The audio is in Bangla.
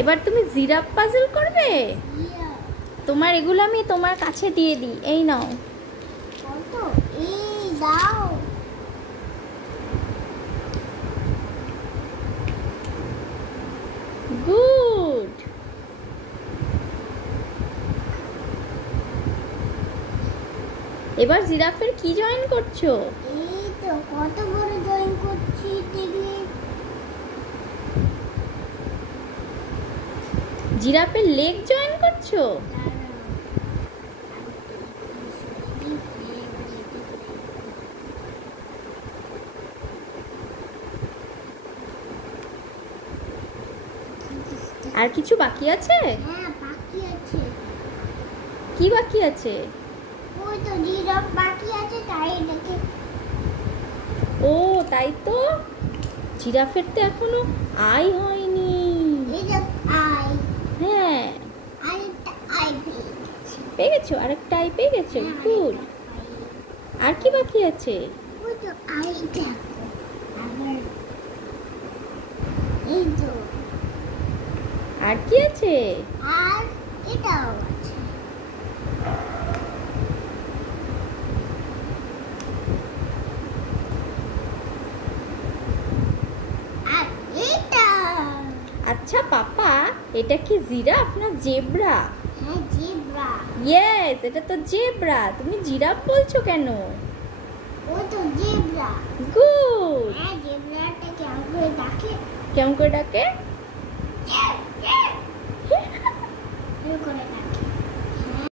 এবার তুমি জিরাফ পাজল করবে। তোমার এগুলো আমি তোমার কাছে দিয়ে দিই, এই নাও। এই দাও। গুড। এবার জিরাফের কি জয়েন করছো? এই তো কত বড় জয়েন করছি দেখলে। জিরাফের লেগ জয়েন করছো? আর কিছু বাকি আছে? হ্যাঁ বাকি আছে। কি বাকি আছে? ওই তো জিরাফ বাকি আছে, তাই এটাকে। ও তাই তো, জিরাফের তো এখনো আই হয়নি। এই যে আই। হ্যাঁ আরেকটা আই পেয়ে গেছো, আরেকটা আই পেয়ে গেছো। গুড। আর কি বাকি আছে? ওই তো আইটা। আবার এই তো। আর কি আছে? আর এটাও আছে। আর এটা। আচ্ছা পাপা, এটা কি জিরাফ না জেব্রা? হ্যাঁ জেব্রা। ইয়েস, এটা তো জেব্রা। তুমি জিরাফ বলছো কেন? ওই তো জেব্রা। গুড। হ্যাঁ জেব্রাটা কেমন করে ডাকে? কেমন করে ডাকে? এরকম করে ডাকে।